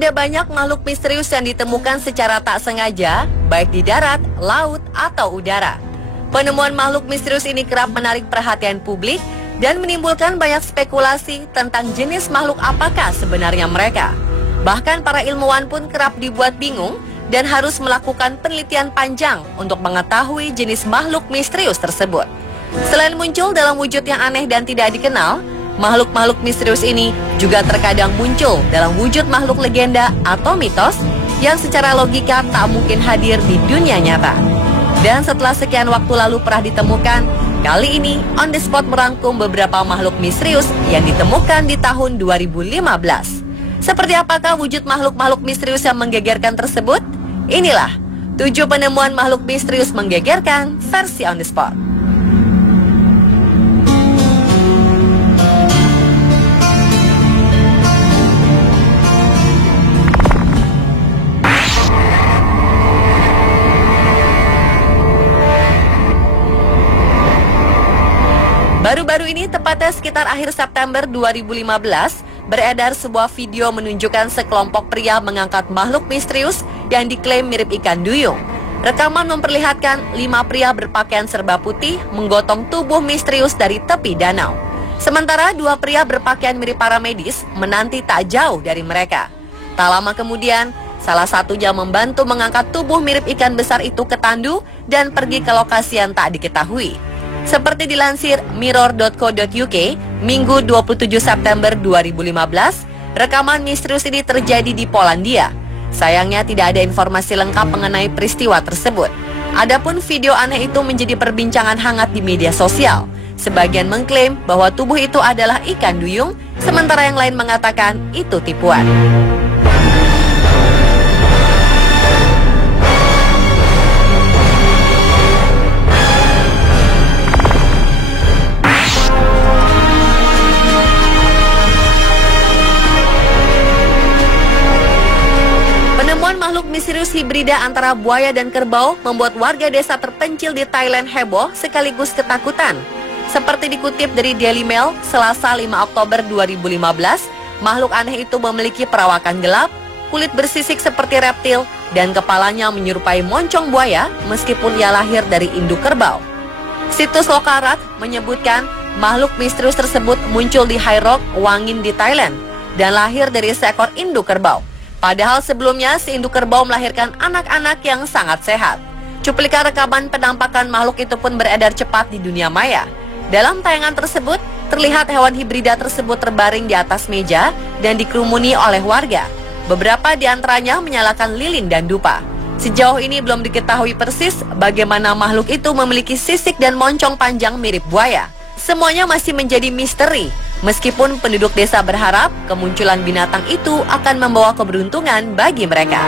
Ada banyak makhluk misterius yang ditemukan secara tak sengaja, baik di darat, laut, atau udara. Penemuan makhluk misterius ini kerap menarik perhatian publik dan menimbulkan banyak spekulasi tentang jenis makhluk apakah sebenarnya mereka. Bahkan para ilmuwan pun kerap dibuat bingung dan harus melakukan penelitian panjang untuk mengetahui jenis makhluk misterius tersebut. Selain muncul dalam wujud yang aneh dan tidak dikenal, makhluk-makhluk misterius ini juga terkadang muncul dalam wujud makhluk legenda atau mitos yang secara logika tak mungkin hadir di dunia nyata. Dan setelah sekian waktu lalu pernah ditemukan, kali ini On The Spot merangkum beberapa makhluk misterius yang ditemukan di tahun 2015. Seperti apakah wujud makhluk-makhluk misterius yang menggegerkan tersebut? Inilah 7 penemuan makhluk misterius menggegerkan versi On The Spot. Baru-baru ini, tepatnya sekitar akhir September 2015, beredar sebuah video menunjukkan sekelompok pria mengangkat makhluk misterius yang diklaim mirip ikan duyung. Rekaman memperlihatkan 5 pria berpakaian serba putih menggotong tubuh misterius dari tepi danau. Sementara 2 pria berpakaian mirip para medis menanti tak jauh dari mereka. Tak lama kemudian, salah satunya membantu mengangkat tubuh mirip ikan besar itu ke tandu dan pergi ke lokasi yang tak diketahui. Seperti dilansir mirror.co.uk, Minggu 27 September 2015, rekaman misterius ini terjadi di Polandia. Sayangnya tidak ada informasi lengkap mengenai peristiwa tersebut. Adapun video aneh itu menjadi perbincangan hangat di media sosial. Sebagian mengklaim bahwa tubuh itu adalah ikan duyung, sementara yang lain mengatakan itu tipuan. Makhluk misterius hibrida antara buaya dan kerbau membuat warga desa terpencil di Thailand heboh sekaligus ketakutan. Seperti dikutip dari Daily Mail, Selasa 5 Oktober 2015, makhluk aneh itu memiliki perawakan gelap, kulit bersisik seperti reptil, dan kepalanya menyerupai moncong buaya meskipun ia lahir dari induk kerbau. Situs Lokarat menyebutkan makhluk misterius tersebut muncul di Hai Rok, Wangin di Thailand dan lahir dari seekor induk kerbau. Padahal sebelumnya si induk kerbau melahirkan anak-anak yang sangat sehat. Cuplikan rekaman penampakan makhluk itu pun beredar cepat di dunia maya. Dalam tayangan tersebut, terlihat hewan hibrida tersebut terbaring di atas meja dan dikerumuni oleh warga. Beberapa di antaranya menyalakan lilin dan dupa. Sejauh ini belum diketahui persis bagaimana makhluk itu memiliki sisik dan moncong panjang mirip buaya. Semuanya masih menjadi misteri. Meskipun penduduk desa berharap kemunculan binatang itu akan membawa keberuntungan bagi mereka.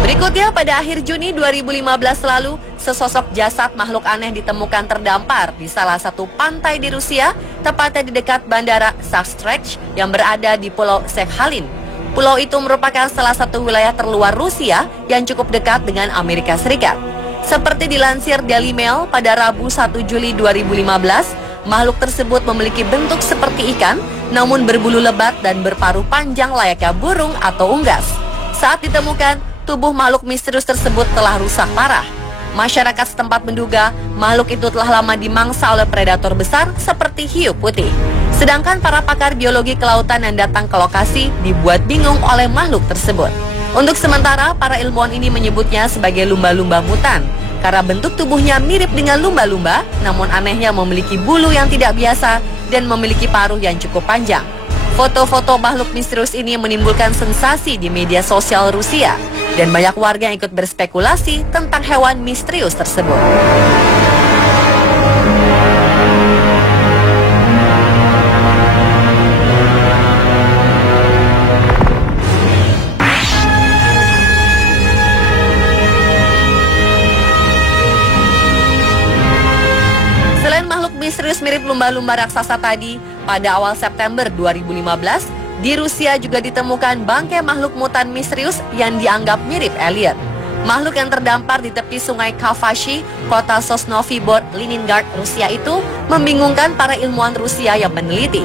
Berikutnya, pada akhir Juni 2015 lalu, sesosok jasad makhluk aneh ditemukan terdampar di salah satu pantai di Rusia, tepatnya di dekat bandara Shahstretch yang berada di Pulau Sakhalin. Pulau itu merupakan salah satu wilayah terluar Rusia yang cukup dekat dengan Amerika Serikat. Seperti dilansir Daily Mail, pada Rabu 1 Juli 2015, makhluk tersebut memiliki bentuk seperti ikan, namun berbulu lebat dan berparuh panjang layaknya burung atau unggas. Saat ditemukan, tubuh makhluk misterius tersebut telah rusak parah. Masyarakat setempat menduga makhluk itu telah lama dimangsa oleh predator besar seperti hiu putih. Sedangkan para pakar biologi kelautan yang datang ke lokasi dibuat bingung oleh makhluk tersebut. Untuk sementara, para ilmuwan ini menyebutnya sebagai lumba-lumba mutan karena bentuk tubuhnya mirip dengan lumba-lumba, namun anehnya memiliki bulu yang tidak biasa dan memiliki paruh yang cukup panjang. Foto-foto makhluk misterius ini menimbulkan sensasi di media sosial Rusia dan banyak warga yang ikut berspekulasi tentang hewan misterius tersebut. Selain makhluk misterius mirip lumba-lumba raksasa tadi, pada awal September 2015, Di Rusia juga ditemukan bangkai makhluk mutan misterius yang dianggap mirip alien. Makhluk yang terdampar di tepi sungai Kavashi, kota Sosnovy Bor, Leningrad, Rusia itu membingungkan para ilmuwan Rusia yang meneliti.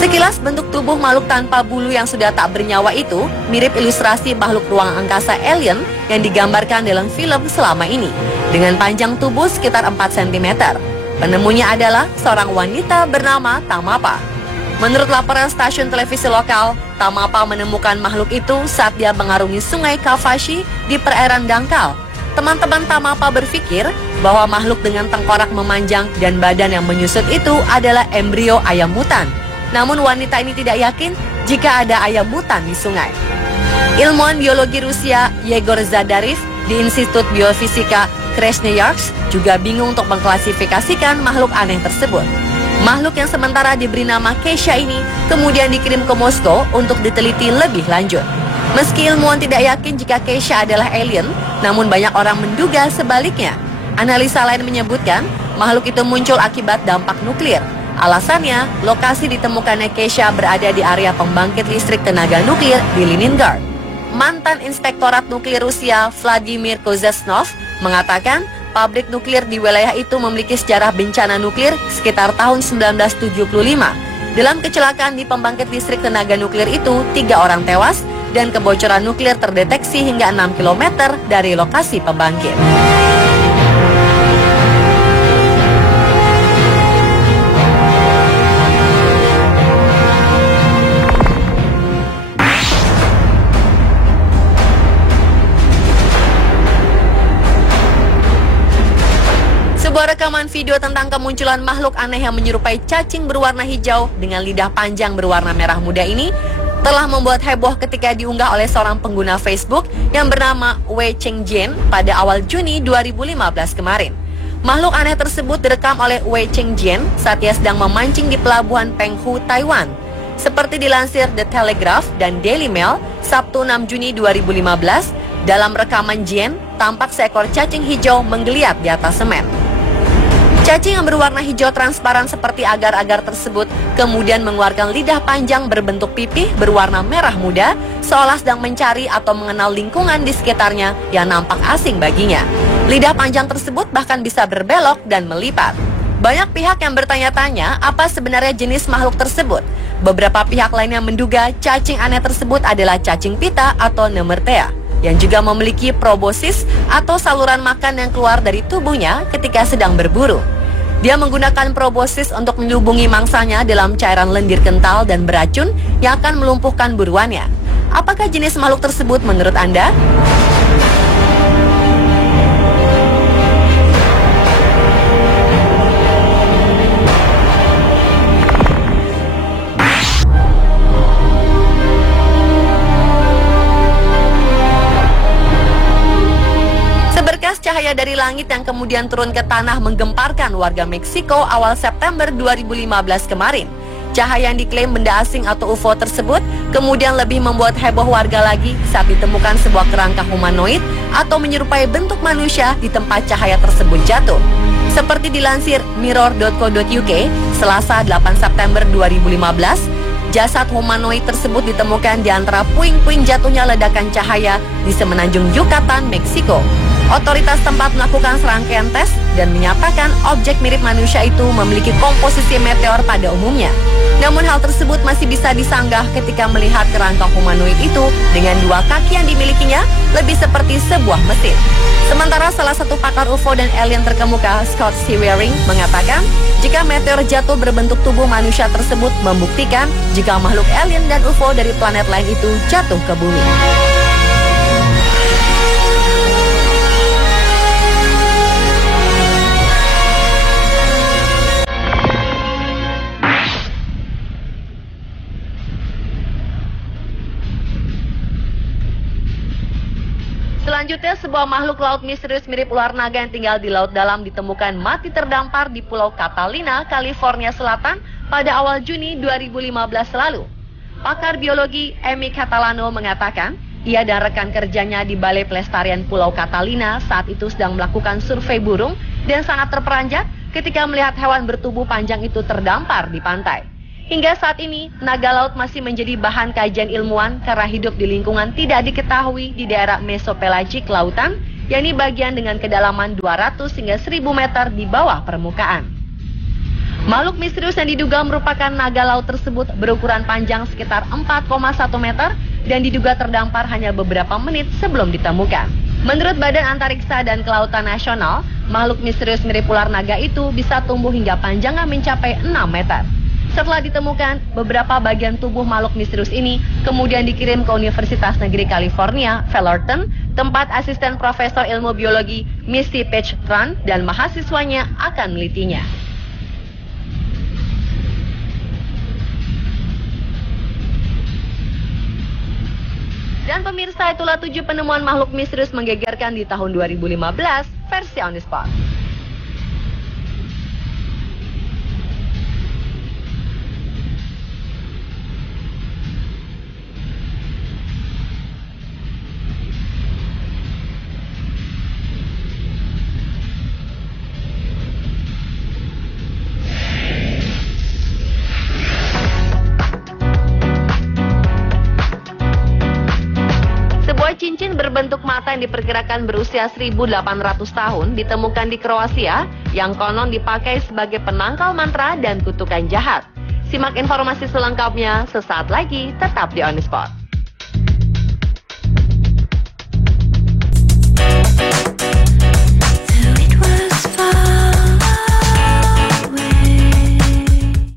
Sekilas bentuk tubuh makhluk tanpa bulu yang sudah tak bernyawa itu mirip ilustrasi makhluk ruang angkasa alien yang digambarkan dalam film selama ini, dengan panjang tubuh sekitar 4 cm. Penemunya adalah seorang wanita bernama Tamapa. Menurut laporan stasiun televisi lokal, Tamapa menemukan makhluk itu saat dia mengarungi sungai Kavashi di perairan dangkal. Teman-teman Tamapa berpikir bahwa makhluk dengan tengkorak memanjang dan badan yang menyusut itu adalah embrio ayam hutan. Namun wanita ini tidak yakin jika ada ayam hutan di sungai. Ilmuwan biologi Rusia Yegor Zadarev di Institut Biofisika Krasnoyarsk juga bingung untuk mengklasifikasikan makhluk aneh tersebut. Makhluk yang sementara diberi nama Keisha ini kemudian dikirim ke Moskow untuk diteliti lebih lanjut. Meski ilmuwan tidak yakin jika Keisha adalah alien, namun banyak orang menduga sebaliknya. Analisa lain menyebutkan makhluk itu muncul akibat dampak nuklir. Alasannya, lokasi ditemukannya Keisha berada di area pembangkit listrik tenaga nuklir di Leningrad. Mantan Inspektorat Nuklir Rusia Vladimir Kozesnov mengatakan pabrik nuklir di wilayah itu memiliki sejarah bencana nuklir sekitar tahun 1975. Dalam kecelakaan di pembangkit listrik tenaga nuklir itu, 3 orang tewas dan kebocoran nuklir terdeteksi hingga 6 km dari lokasi pembangkit. Sebuah rekaman video tentang kemunculan makhluk aneh yang menyerupai cacing berwarna hijau dengan lidah panjang berwarna merah muda ini telah membuat heboh ketika diunggah oleh seorang pengguna Facebook yang bernama Wei Chengjian pada awal Juni 2015 kemarin. Makhluk aneh tersebut direkam oleh Wei Chengjian saat ia sedang memancing di pelabuhan Penghu, Taiwan. Seperti dilansir The Telegraph dan Daily Mail, Sabtu 6 Juni 2015, dalam rekaman Jian, tampak seekor cacing hijau menggeliat di atas semen. Cacing yang berwarna hijau transparan seperti agar-agar tersebut kemudian mengeluarkan lidah panjang berbentuk pipih berwarna merah muda, seolah sedang mencari atau mengenal lingkungan di sekitarnya yang nampak asing baginya. Lidah panjang tersebut bahkan bisa berbelok dan melipat. Banyak pihak yang bertanya-tanya apa sebenarnya jenis makhluk tersebut. Beberapa pihak lainnya menduga cacing aneh tersebut adalah cacing pita atau Nemertea, yang juga memiliki proboscis atau saluran makan yang keluar dari tubuhnya ketika sedang berburu. Dia menggunakan proboscis untuk menyelubungi mangsanya dalam cairan lendir kental dan beracun yang akan melumpuhkan buruannya. Apakah jenis makhluk tersebut menurut Anda? Cahaya dari langit yang kemudian turun ke tanah menggemparkan warga Meksiko awal September 2015 kemarin. Cahaya yang diklaim benda asing atau UFO tersebut kemudian lebih membuat heboh warga lagi saat ditemukan sebuah kerangka humanoid atau menyerupai bentuk manusia di tempat cahaya tersebut jatuh. Seperti dilansir mirror.co.uk, Selasa 8 September 2015, jasad humanoid tersebut ditemukan di antara puing-puing jatuhnya ledakan cahaya di semenanjung Yucatan, Meksiko. Otoritas tempat melakukan serangkaian tes dan menyatakan objek mirip manusia itu memiliki komposisi meteor pada umumnya. Namun hal tersebut masih bisa disanggah ketika melihat kerangka humanoid itu dengan 2 kaki yang dimilikinya lebih seperti sebuah mesin. Sementara salah satu pakar UFO dan alien terkemuka, Scott C. Waring, mengatakan jika meteor jatuh berbentuk tubuh manusia tersebut membuktikan jika makhluk alien dan UFO dari planet lain itu jatuh ke bumi. Selanjutnya, sebuah makhluk laut misterius mirip ular naga yang tinggal di laut dalam ditemukan mati terdampar di Pulau Catalina, California Selatan pada awal Juni 2015 lalu. Pakar biologi Amy Catalano mengatakan, ia dan rekan kerjanya di Balai Pelestarian Pulau Catalina saat itu sedang melakukan survei burung dan sangat terperanjat ketika melihat hewan bertubuh panjang itu terdampar di pantai. Hingga saat ini, naga laut masih menjadi bahan kajian ilmuwan karena hidup di lingkungan tidak diketahui di daerah mesopelagik lautan, yakni bagian dengan kedalaman 200 hingga 1000 meter di bawah permukaan. Makhluk misterius yang diduga merupakan naga laut tersebut berukuran panjang sekitar 4,1 meter dan diduga terdampar hanya beberapa menit sebelum ditemukan. Menurut Badan Antariksa dan Kelautan Nasional, makhluk misterius mirip ular naga itu bisa tumbuh hingga panjangnya mencapai 6 meter. Setelah ditemukan, beberapa bagian tubuh makhluk misterius ini kemudian dikirim ke Universitas Negeri California, Fullerton, tempat asisten profesor ilmu biologi Misty Page Tran dan mahasiswanya akan melitinya. Dan pemirsa, itulah 7 penemuan makhluk misterius menggegerkan di tahun 2015 versi On The Spot. Cincin berbentuk mata yang diperkirakan berusia 1800 tahun ditemukan di Kroasia yang konon dipakai sebagai penangkal mantra dan kutukan jahat. Simak informasi selengkapnya sesaat lagi, tetap di On The Spot.